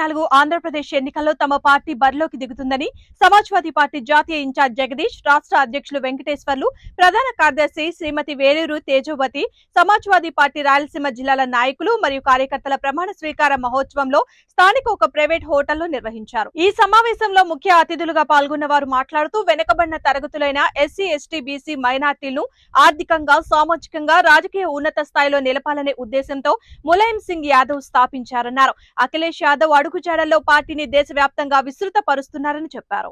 నాలుగు ఆంధ్రప్రదేశ్ ఎన్నికల్లో తమ పార్టీ బరిలోకి దిగుతుందని సమాజ్వాదీ పార్టీ జాతీయ ఇన్ఛార్జ్ జగదీష్ రాష్ట్ర అధ్యక్షులు వెంకటేశ్వర్లు ప్రధాన కార్యదర్శి శ్రీమతి వేలూరు తేజోవతి సమాజ్వాదీ పార్టీ రాయలసీమ జిల్లాల నాయకులు మరియు కార్యకర్తల ప్రమాణ స్వీకార మహోత్సవంలో స్థానిక ఒక ప్రైవేట్ హోటల్లో నిర్వహించారు. ఈ సమావేశంలో ముఖ్య అతిథులుగా పాల్గొన్న వారు మాట్లాడుతూ వెనుకబడిన తరగతులైన ఎస్సీ ఎస్టీ బీసీ మైనార్టీలను ఆర్థికంగా సామాజికంగా రాజకీయ ఉన్నత స్థాయిలో నిలపాలనే ఉద్దేశంతో ములాయం సింగ్ యాదవ్ స్థాపించారన్నారు. అఖిలేష్ యాదవ్ అడుగుజాడల్లో పార్టీని దేశవ్యాప్తంగా విస్తృత పరుస్తున్నారని చెప్పారు.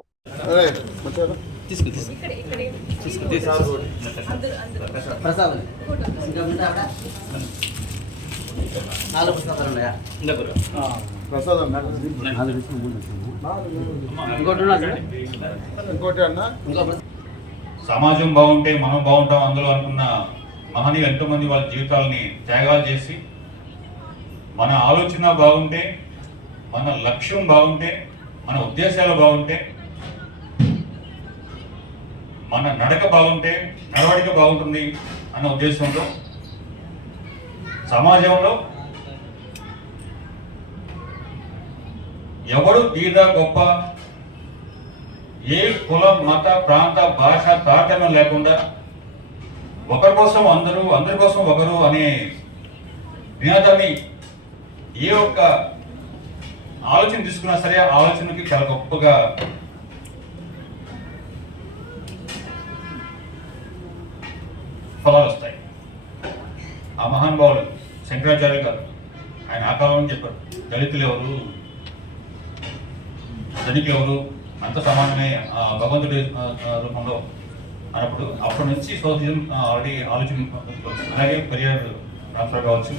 సమాజం బాగుంటే మనం బాగుంటాం అందులో అనుకున్న మహనీయులు ఎంతో మంది వాళ్ళ జీవితాలని త్యాగాలు చేసి మన ఆలోచన బాగుంటే మన లక్ష్యం బాగుంటే మన ఉద్దేశాలు బాగుంటే మన నడక బాగుంటే నడవడిక బాగుంటుంది అన్న ఉద్దేశంతో సమాజంలో ఎవడు బీద గొప్ప ఏ కుల మత ప్రాంత భాష తారతమ్యం లేకుండా ఒకరి కోసం అందరూ అందరి కోసం ఒకరు అనే నినాదాన్ని ఏ ఒక్క ఆలోచన తీసుకున్నా సరే ఆలోచనకి చాలా గొప్పగా ఫలాలు వస్తాయి. ఆ మహానుభావులు శంకరాచార్య గారు ఆయన ఆ కాలంలో చెప్పారు దళితులు ఎవరు? ధనికులు ఎవరు? అంత సమానమే ఆ భగవంతుడి రూపంలో. అన్నప్పుడు అప్పటి నుంచి సోషలిజం ఆల్రెడీ ఆలోచన అలాగే పెరియార్ రాష్ట్రాలు కావచ్చు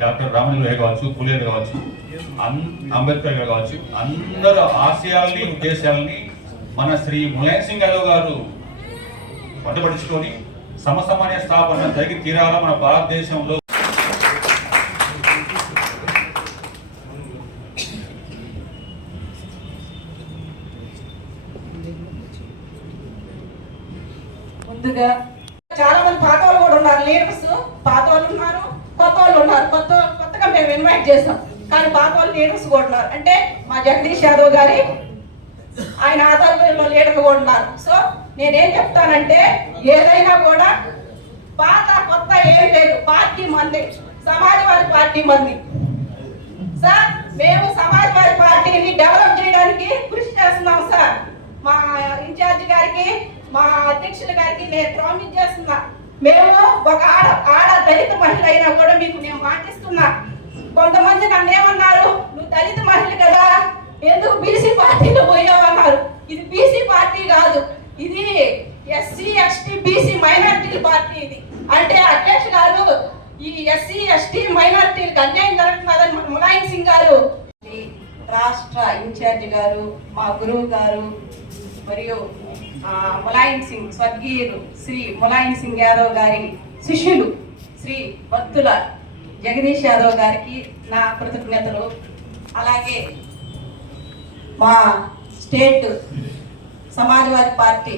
డాక్టర్ రామలింగ కావచ్చు పులియర్ కావచ్చు అంబేద్కర్ గారు కావచ్చు అందరు ఆశయాల్ని ఉద్దేశాలని మన శ్రీ ములాయం సింగ్ యాదవ్ గారు పట్టుబడుచుకొని సమసమాన్య స్థాపన జరిగి తీరాల మన భారతదేశంలో. ముందుగా చాలా మంది పాత వాళ్ళు కూడా ఉన్నారు. లీడర్స్ పాత వాళ్ళు ఉన్నారు కొత్త వాళ్ళు ఉన్నారు. కొత్త కొత్తగా మేము ఇన్వైట్ చేసాం. కానీ పాత వాళ్ళు లీడర్స్ కొడుతున్నారు అంటే మా జగదీష్ యాదవ్ గారి ఆయన ఆధ్వర్యంలో లీడర్లు కొడుతున్నారు సో నేనేం చెప్తానంటే ఏదైనా కూడా పాత కొత్త ఏం లేదు. పార్టీ మంది. సమాజవాది పార్టీ మంది. సార్ మేము సమాజ్వాదీ పార్టీని డెవలప్ చేయడానికి కృషి చేస్తున్నాం సార్ మా ఇన్ఛార్జ్ గారికి మా అధ్యక్షుల గారికి నేను ప్రామిస్ చేస్తున్నా. మేము ఒక ఆడ ఆడ దళిత మహిళ అయినా కూడా మీకు నేను మాటిస్తున్నా. కొంతమంది నన్ను ఏమన్నారు నువ్వు దళిత మహిళ కదా ఎందుకు బీసీ పార్టీలో పోయావన్నారు ఇది బీసీ పార్టీ కాదు. ఇది ఎస్సీ ఎస్టీ బీసీ మైనారిటీల పార్టీ ఇది. అంటే అధ్యక్ష గారు ఈ ఎస్సీ ఎస్టీ మైనార్టీలకు అన్యాయం జరుగుతున్నదని మన ములాయం సింగ్ గారు. రాష్ట్ర ఇన్ఛార్జ్ గారు మా గురువు గారు మరియు ఆ, ములాయం సింగ్ స్వర్గీయులు శ్రీ ములాయం సింగ్ యాదవ్ గారి శిష్యులు శ్రీ భక్తుల జగదీష్ యాదవ్ గారికి నా కృతజ్ఞతలు. అలాగే మా స్టేట్ సమాజ్వాదీ పార్టీ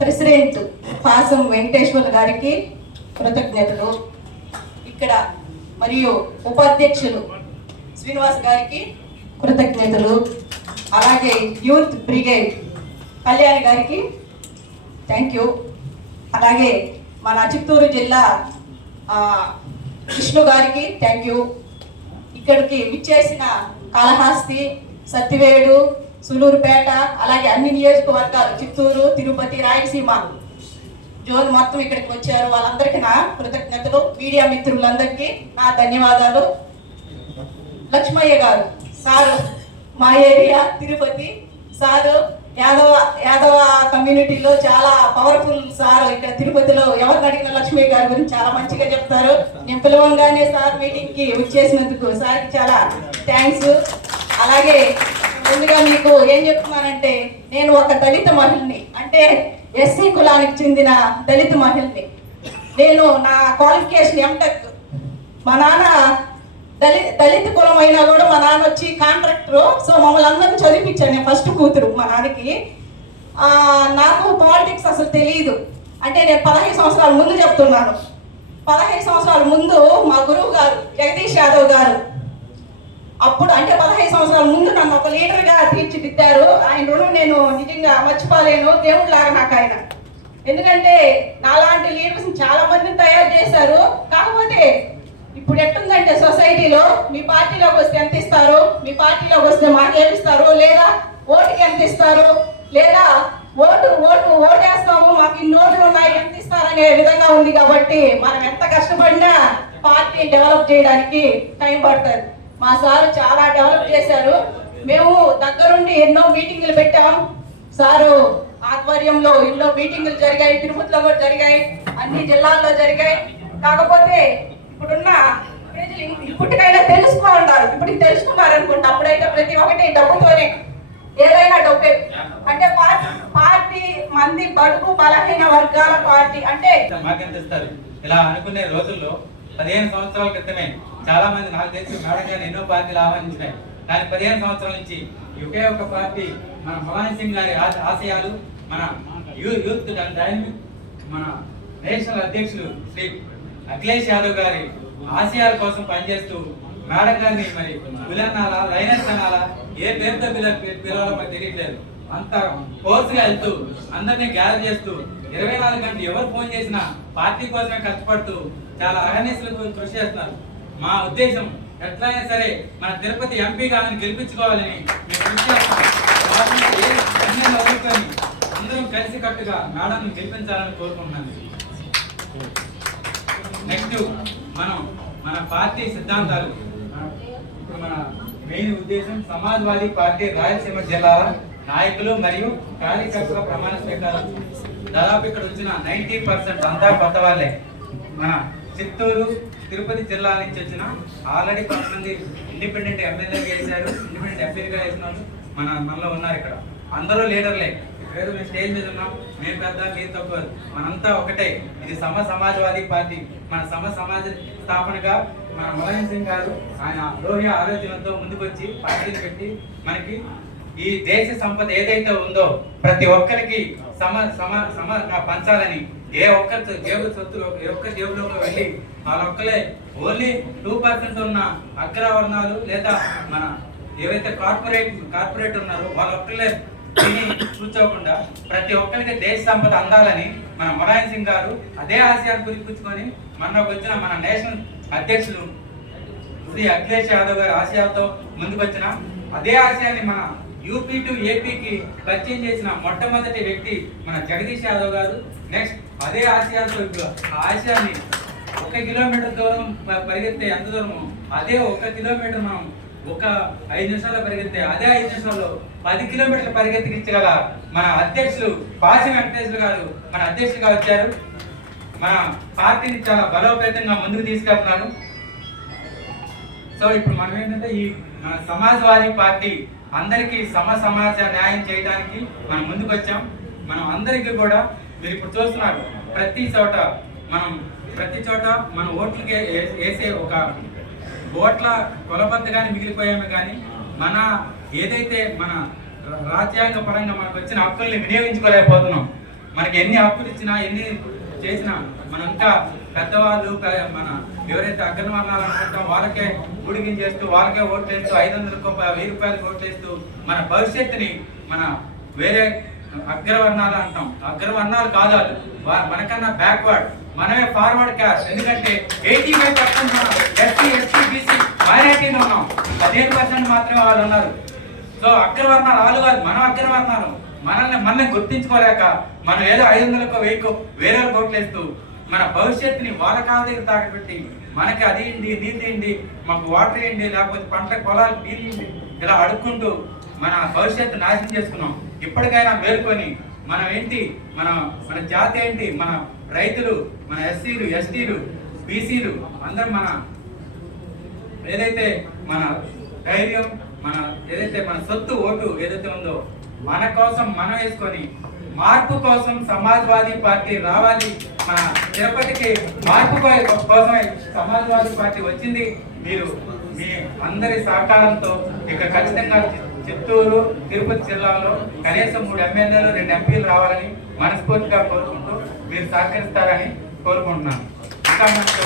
ప్రెసిడెంట్ పాసం వెంకటేశ్వర్ గారికి కృతజ్ఞతలు. ఇక్కడ మరియు ఉపాధ్యక్షులు శ్రీనివాస్ గారికి కృతజ్ఞతలు. అలాగే యూత్ బ్రిగేడ్ కళ్యాణ్ గారికి థ్యాంక్ యూ. అలాగే మన చిత్తూరు జిల్లా విష్ణు గారికి థ్యాంక్ యూ ఇక్కడికి విచ్చేసిన కాళహస్తి సత్తివేడు సులూరుపేట అలాగే అన్ని నియోజకవర్గాలు చిత్తూరు తిరుపతి రాయలసీమ జోన్ మొత్తం ఇక్కడికి వచ్చారు. వాళ్ళందరికీ నా కృతజ్ఞతలు. మీడియా మిత్రులందరికీ నా ధన్యవాదాలు. లక్ష్మయ్య గారు సారు మా ఏరియా తిరుపతి సారు యాదవ యాదవ కమ్యూనిటీలో చాలా పవర్ఫుల్ సార్ ఇక్కడ తిరుపతిలో ఎవరిని అడిగిన లక్ష్మి గారి గురించి చాలా మంచిగా చెప్తారు. నేను పిలవంగానే సార్ మీటింగ్కి వచ్చేసినందుకు సార్కి చాలా థ్యాంక్స్ అలాగే ముందుగా మీకు ఏం చెప్తున్నానంటే నేను ఒక దళిత మహిళని అంటే ఎస్సీ కులానికి చెందిన దళిత మహిళని. నేను నా క్వాలిఫికేషన్ ఎంటెక్ మా నాన్న దళి దళిత కులం అయినా కూడా మా నాన్న వచ్చి కాంట్రాక్టర్. సో మమ్మల్ని అందరిని చదివించాను నేను ఫస్ట్ కూతురు మా నాన్నకి. నాకు పాలిటిక్స్ అసలు తెలియదు అంటే నేను పదహైదు సంవత్సరాల ముందు చెప్తున్నాను. పదహైదు సంవత్సరాల ముందు మా గురువు గారు జగదీష్ యాదవ్ గారు అప్పుడు అంటే పదహైదు సంవత్సరాల ముందు నన్ను ఒక లీడర్గా తీర్చిదిద్దారు. ఆయన రుణం నేను నిజంగా మర్చిపోలేను. దేవుడిలాగా నాకు ఆయన. ఎందుకంటే నాలాంటి లీడర్స్ చాలా మందిని తయారు చేశారు. కాకపోతే ఇప్పుడు సొసైటీలో మీ పార్టీలోకి వస్తే ఎంత ఇస్తారు? మీ పార్టీలోకి వస్తే మాకేమిస్తారు లేదా ఓటుకి ఎంత ఇస్తారు? లేదా ఓటు ఓటు ఓటేస్తాము మాకు ఇన్ని ఓట్లు ఉన్నాయి ఎంత ఇస్తారనే విధంగా ఉంది కాబట్టి మనం ఎంత కష్టపడినా పార్టీ డెవలప్ చేయడానికి టైం పడుతుంది. మా సార్ చాలా డెవలప్ చేశారు. మేము దగ్గరుండి ఎన్నో మీటింగులు పెట్టాం. సారు ఆధ్వర్యంలో ఎన్నో మీటింగులు జరిగాయి తిరుపతిలో కూడా జరిగాయి అన్ని జిల్లాల్లో జరిగాయి. కాకపోతే ఇప్పుడున్న ప్రజలు ఇప్పటికైనా తెలుసుకోవాలన్నారు ఇప్పటికి తెలుసుకున్నారు అనుకుంటా అప్పుడైతే ప్రతి ఒక్కటి డబ్బుతోనే ఏదైనా డబ్బే. అంటే పార్టీ పార్టీ మంది బడుగు బలహీన వర్గాల పార్టీ. అంటే ఇలా అనుకునే రోజుల్లో పదిహేను సంవత్సరాల క్రితమే చాలా మంది నాకు తెలిసి మేడం గారు ఎన్నో పార్టీలు ఆహ్వానించినాయి. కానీ పదిహేను సంవత్సరాల నుంచి ఒకే ఒక పార్టీ మన భవానీ సింగ్ గారి ఆశ- ఆశయాలు మన యూ యూత్ డైనమిక్ మన నేషనల్ అధ్యక్షులు శ్రీ అఖిలేష్ యాదవ్ గారి ఆశయాల కోసం పనిచేస్తూ మేడం గారిని మరి పిల్లనాలా లైనర్స్ అనాలా ఏ పేరుతో పిల్ల పిలవాలో మరి తెలియట్లేదు. అంత కోర్సుగా వెళ్తూ అందరినీ గ్యాదర్ చేస్తూ ఇరవై నాలుగు గంటలు ఎవరు ఫోన్ చేసినా పార్టీ కోసమే కష్టపడుతూ చాలా అవేర్నెస్ కృషి చేస్తున్నారు. మా ఉద్దేశం ఎట్లయినా సరే మన తిరుపతి ఎంపీ గారిని గెలిపించుకోవాలని మేము కృషి చేస్తున్నాం. అందరం కలిసి కట్టుగా మేడం గెలిపించాలని కోరుకుంటున్నాను. నెక్స్ట్ మనం మన పార్టీ సిద్ధాంతాలు. ఇప్పుడు మన మెయిన్ ఉద్దేశం సమాజ్వాదీ పార్టీ రాయలసీమ జిల్లాల నాయకులు మరియు కార్యకర్తల ప్రమాణ స్వీకారం. దాదాపు ఇక్కడ వచ్చిన నైన్టీ పర్సెంట్ అంతా కొత్త వాళ్ళే. మన చిత్తూరు తిరుపతి జిల్లా నుంచి వచ్చిన ఆల్రెడీ కొంతమంది ఇండిపెండెంట్ ఎమ్మెల్యేగా వేశారు ఇండిపెండెంట్ ఎంపీగా వేసిన వాళ్ళు మన మనలో ఉన్నారు ఇక్కడ. అందరూ లీడర్లే. లేదు మేము స్టేజ్ మీద ఉన్నాం. మేము పెద్ద మీరు తక్కువ. మనంతా ఒకటే. ఇది సమ సమాజవాదీ పార్టీ. మన సమ సమాజ స్థాపనగా మన ములాయం సింగ్ గారు ఆయన లోహ్య ఆలోచనతో ముందుకొచ్చి పార్టీని పెట్టి మనకి ఈ దేశ సంపద ఏదైతే ఉందో ప్రతి ఒక్కరికి సమ సమ సమ పంచాలని. ఏ ఒక్కరి జేబు సొత్తు ఏ ఒక్క జేబులోకి వెళ్ళి వాళ్ళొక్కలే ఓన్లీ టూ పర్సెంట్ ఉన్న అగ్రవర్ణాలు లేదా మన ఏవైతే కార్పొరేట్ కార్పొరేట్ ఉన్నారో వాళ్ళొక్కలే కూర్చోకుండా ప్రతి ఒక్కరికి దేశ సంపద అందాలని మన ములాయం సింగ్ గారు అదే ఆశయాన్ని గురిపుచ్చుకొని మనకు వచ్చిన మన నేషనల్ అధ్యక్షులు శ్రీ అఖిలేష్ యాదవ్ గారి ఆశయాలతో ముందుకొచ్చిన అదే ఆశయాన్ని మన యూపీ టు ఏపీకి పరిచయం చేసిన మొట్టమొదటి వ్యక్తి మన జగదీష్ యాదవ్ గారు. నెక్స్ట్ అదే ఆశయాలతో ఇప్పుడు ఆ ఆశయాన్ని ఒక కిలోమీటర్ దూరం పరిగెత్తే ఎంత దూరము అదే ఒక కిలోమీటర్ మనం ఒక ఐదు నిమిషాల్లో పరిగెత్తే అదే ఐదు నిమిషాల్లో పది కిలోమీటర్లు పరిగెత్తించగల మన అధ్యక్షులు పాసి వెంకటేశ్వర గారు మన అధ్యక్షులుగా వచ్చారు. మన పార్టీని చాలా బలోపేతంగా ముందుకు తీసుకెళ్తున్నారు. సో ఇప్పుడు మనం ఏంటంటే ఈ మన సమాజ్వాదీ పార్టీ అందరికీ సమ సమాజ న్యాయం చేయడానికి మనం ముందుకు వచ్చాం. మనం అందరికీ కూడా మీరు ఇప్పుడు చూస్తున్నారు ప్రతి చోట మనం ప్రతి చోట మన ఓట్లకి వేసే ఒక ఓట్ల కొలబద్దగానే మిగిలిపోయామే కానీ మన ఏదైతే మన రాజ్యాంగ పరంగా మనకు వచ్చిన హక్కుల్ని వినియోగించుకోలేకపోతున్నాం. మనకి ఎన్ని హక్కులు ఇచ్చినా ఎన్ని చేసినా మనం ఇంకా పెద్దవాళ్ళు మన ఎవరైతే అగ్రవర్ణాలు అనుకుంటాం వాళ్ళకే చేస్తూ వాళ్ళకే ఓట్లేస్తూ ఐదు వందలకు వెయ్యి రూపాయలకు ఓట్లేస్తూ మన భవిష్యత్తుని మన వేరే అగ్రవర్ణాలు అంటాం. అగ్రవర్ణాలు కాదు వాళ్ళు. వా- మనకన్నా బ్యాక్వర్డ్ మనమే ఫార్వర్డ్ క్యాస్ట్ ఎందుకంటే ఎయిటీ ఫైవ్ పర్సెంట్ మనం ఎస్సీ ఎస్టీ బీసీ మైనార్టీలో ఉన్నాం. పదిహేను పర్సెంట్ మాత్రమే వాళ్ళు ఉన్నారు. సో అగ్రవర్ణాలు వాళ్ళు కాదు మనం అగ్రవర్ణాలు. మనల్ని మనల్ని గుర్తించుకోలేక మనం ఏదో ఐదు వందలకు వెయ్యికో వేరే కోట్లేస్తూ మన భవిష్యత్తుని వాళ్ళ కాళ్ళ దగ్గర తాకబెట్టి మనకి అది ఏంటి నీళ్ళు ఏంటి మాకు వాటర్ ఏంటి లేకపోతే పంట పొలాలు నీళ్ళు ఏంటి ఇలా అడుక్కుంటూ మన భవిష్యత్తు నాశనం చేసుకున్నాం. ఇప్పటికైనా మేల్కొని మనం ఏంటి మన మన జాతి ఏంటి మన రైతులు మన ఎస్సీలు ఎస్టీలు బీసీలు అందరం మన ఏదైతే మన ధైర్యం మన ఏదైతే మన సొత్తు ఓటు ఏదైతే ఉందో మన కోసం మనం వేసుకొని మార్పు కోసం సమాజ్వాదీ పార్టీ రావాలి. మన తిరుపతికి మార్పు కోసమే సమాజ్వాదీ పార్టీ వచ్చింది. మీరు మీ అందరి సహకారంతో ఇక్కడ ఖచ్చితంగా చిత్తూరు తిరుపతి జిల్లాలో కనీసం మూడు ఎమ్మెల్యేలు రెండు ఎంపీలు రావాలని మనస్ఫూర్తిగా కోరుకుంటున్నాను మీరు సహకరిస్తారని కోరుకుంటున్నాను. ఇంకా మనకు